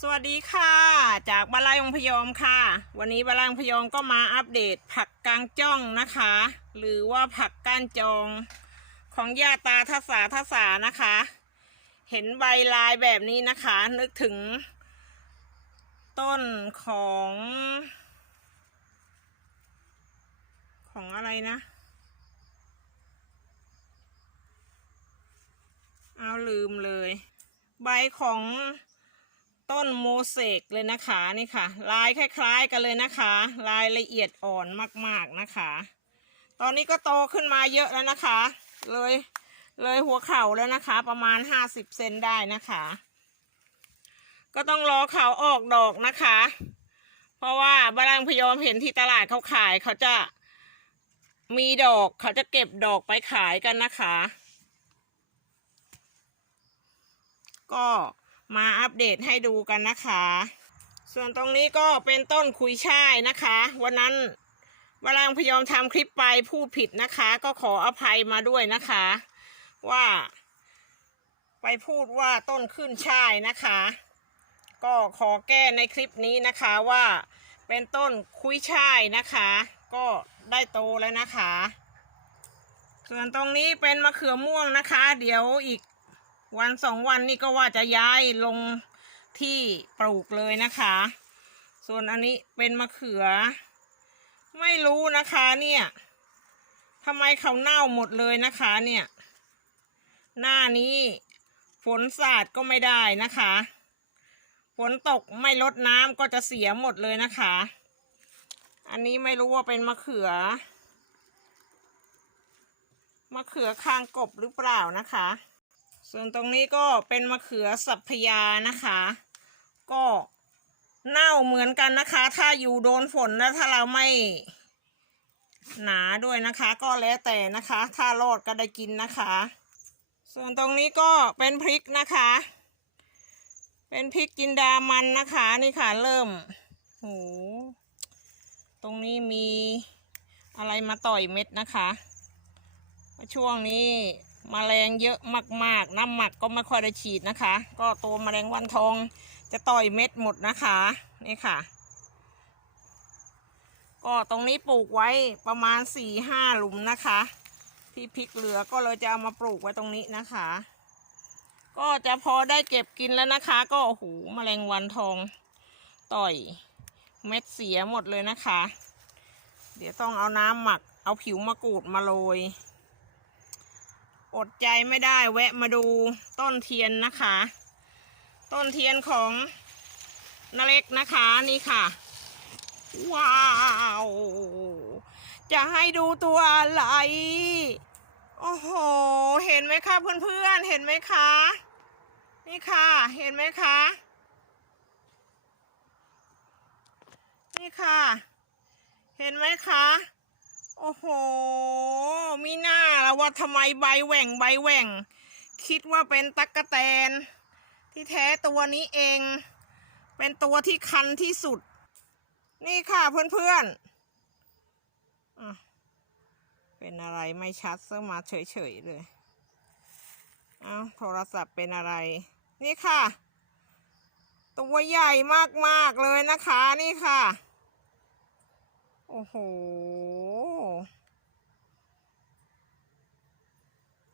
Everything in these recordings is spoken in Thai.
สวัสดีค่ะ จากบาลายองพยอมค่ะ วันนี้บาลายองพยอมก็มาอัปเดตผักกางจ้องนะคะ หรือว่าผักก้านจองของยาตาทัศาทัศานะคะ เห็นใบลายแบบนี้นะคะ นึกถึง ต้นของ ของอะไรนะเอาลืมเลย ใบของ ต้นโมเสกเลยนะคะนี่ค่ะ ลายคล้าย ๆ กันเลยนะคะ ลายละเอียดอ่อนมากๆนะคะ ตอนนี้ก็โตขึ้นมาเยอะแล้วนะคะ เลยเลยหัวเข่าแล้วนะคะ ประมาณห้าสิบเซนได้นะคะ ก็ต้องรอเขาออกดอกนะคะ เพราะว่าบารังพยอมเห็นที่ตลาดเขาขายเขาจะมีดอกเขาจะเก็บดอกไปขายกันนะคะ ก็ มาอัปเดตให้ดูกันนะคะ ส่วนตรงนี้ก็เป็นต้นคุยช่ายนะคะ วันนั้นวลังพยอมทำคลิปไปพูดผิดนะคะ ก็ขออภัยมาด้วยนะคะ ว่า ไปพูดว่าต้นขึ้นช่ายนะคะ ก็ขอแก้ในคลิปนี้นะคะว่าเป็นต้นคุยช่ายนะคะ ก็ได้โตแล้วนะคะ ส่วนตรงนี้เป็นมะเขือม่วงนะคะ เดี๋ยวอีก วันสองวันนี่ก็ว่าจะย้ายลงที่ปลูกเลยนะคะ ส่วนอันนี้เป็นมะเขือ ไม่รู้นะคะเนี่ยทำไมเขาเน่าหมดเลยนะคะเนี่ย หน้านี้ฝนสาดก็ไม่ได้นะคะ ฝนตกไม่ลดน้ำก็จะเสียหมดเลยนะคะ อันนี้ไม่รู้ว่าเป็นมะเขือ มะเขือคางกบหรือเปล่านะคะ ส่วนตรงนี้ก็เป็นมะเขือสัพพยานะคะ ก็เน่าเหมือนกันนะคะ ถ้าอยู่โดนฝนแล้วถ้าเราไม่หนาด้วยนะคะ ก็แล้วแต่นะคะ ถ้ารอดก็ได้กินนะคะ ส่วนตรงนี้ก็เป็นพริกนะคะ เป็นพริกจินดามันนะคะนี่ค่ะเริ่มโหตรงนี้มีอะไรมาต่อยเม็ดนะคะ ช่วงนี้ มแมลงเยอะมากๆ น้ำหมักก็ไม่ค่อยได้ฉีดนะคะ ก็ตัวมแมลงวันทองจะต่อยเม็ดหมดนะคะ นี่ค่ะ ก็ตรงนี้ปลูกไว้ประมาณสี่ห้าหลุมนะคะ ที่พริกเหลือก็เลยจะเอามาปลูกไว้ตรงนี้นะคะ ก็จะพอได้เก็บกินแล้วนะคะ ก็โอ้โหมแมลงวันทองต่อยเม็ดเสียหมดเลยนะคะ เดี๋ยวต้องเอาน้ำหมักเอาผิวมะกรูดมาโรย อดใจไม่ได้แวะมาดูต้นเทียนนะคะ ต้นเทียนของนาเล็กนะคะนี่ค่ะ ว้าว จะให้ดูตัวอะไร โอ้โห เห็นไหมคะเพื่อนๆ เห็นไหมคะ นี่ค่ะ เห็นไหมคะ นี่ค่ะ เห็นไหมคะ โอ้โห มีหน้าแล้วว่าทำไมใบแหว่งใบแหว่ง คิดว่าเป็นตั๊กกะแตน ที่แท้ตัวนี้เอง เป็นตัวที่คันที่สุด นี่ค่ะเพื่อนๆเป็นอะไรไม่ชัดซะมาเฉยๆเลย เอาโทรศัพท์เป็นอะไร นี่ค่ะ ตัวใหญ่มากๆเลยนะคะ นี่ค่ะ โอ้โห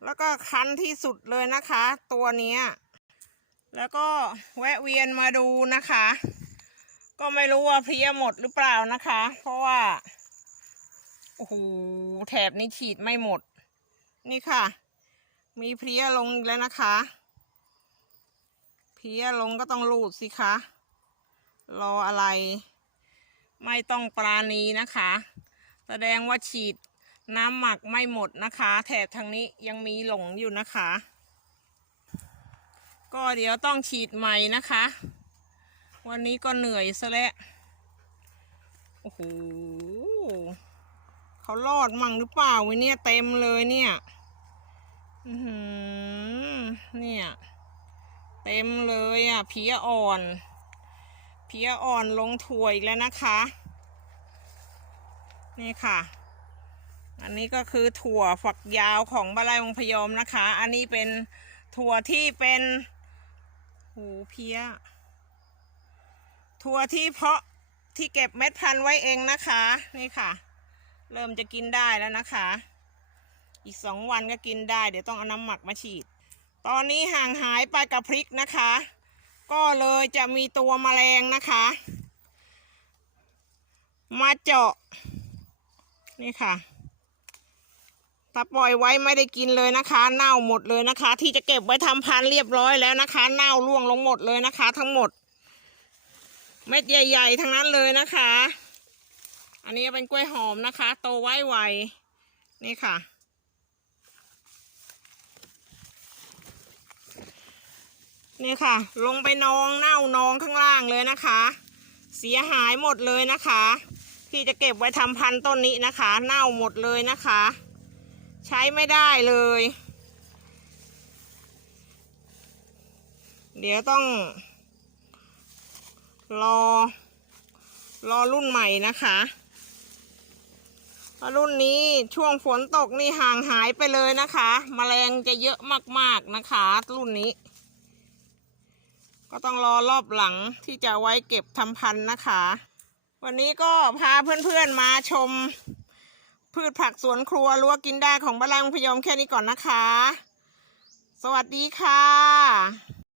แล้วก็คันที่สุดเลยนะคะ ตัวนี้แล้วก็แวะเวียนมาดูนะคะ ก็ไม่รู้ว่าเพลียหมดหรือเปล่านะคะ เพราะว่าโอ้โหแถบนี้ฉีดไม่หมด นี่ค่ะ มีเพลียลงแล้วนะคะเพลียลงก็ต้องรูดสิคะรออะไร ไม่ต้องปราณีนะคะ แสดงว่าฉีด น้ำหมักไม่หมดนะคะ แถบทางนี้ยังมีหลงอยู่นะคะ ก็เดี๋ยวต้องฉีดใหม่นะคะ วันนี้ก็เหนื่อยซะแล้วโอ้โหเขารอดมั่งหรือเปล่าวะเนี่ยเต็มเลยเนี่ยอือหือเนี่ยเต็มเลยอะเพียอ่อนเพียอ่อนลงถั่วอีกแล้วนะคะ นี่ค่ะ นนี้ก็คือถั่วฝักยาวของบาลายองพยอมนะคะ อันนี้เป็นถั่วที่เป็นหูเพียถั่วที่เพาะที่เก็บเม็ดพันธุ์ไว้เองนะคะ นี่ค่ะ เริ่มจะกินได้แล้วนะคะ อีกสองวันก็กินได้ เดี๋ยวต้องเอาน้ำหมักมาฉีด ตอนนี้ห่างหายไปกับพริกนะคะ ก็เลยจะมีตัวแมลงนะคะ มาเจาะ นี่ค่ะ ถ้าปล่อยไว้ไม่ได้กินเลยนะคะ เน่าหมดเลยนะคะ ที่จะเก็บไว้ทำพันเรียบร้อยแล้วนะคะ เน่าร่วงลงหมดเลยนะคะ ทั้งหมด เม็ดใหญ่ ๆ ทั้งนั้นเลยนะคะ อันนี้เป็นกล้วยหอมนะคะ โตไวไวนี่ค่ะ นี่ค่ะ ลงไปนองเน่านองข้างล่างเลยนะคะ เสียหายหมดเลยนะคะ ที่จะเก็บไว้ทำพันธุ์ต้นนี้นะคะ เน่าหมดเลยนะคะ ใช้ไม่ได้เลย เดี๋ยวต้อง รอ รอรุ่นใหม่นะคะรุ่นนี้ช่วงฝนตกนี่ห่างหายไปเลยนะคะมแมลงจะเยอะมากๆนะคะ รุ่นนี้ ก็ต้องรอรอบหลังที่จะไว้เก็บทำพันธุ์นะคะ วันนี้ก็พาเพื่อนๆมาชม พืชผักสวนครัวรั้วกินได้ของบ้านลังพยอมแค่นี้ก่อนนะคะ สวัสดีค่ะ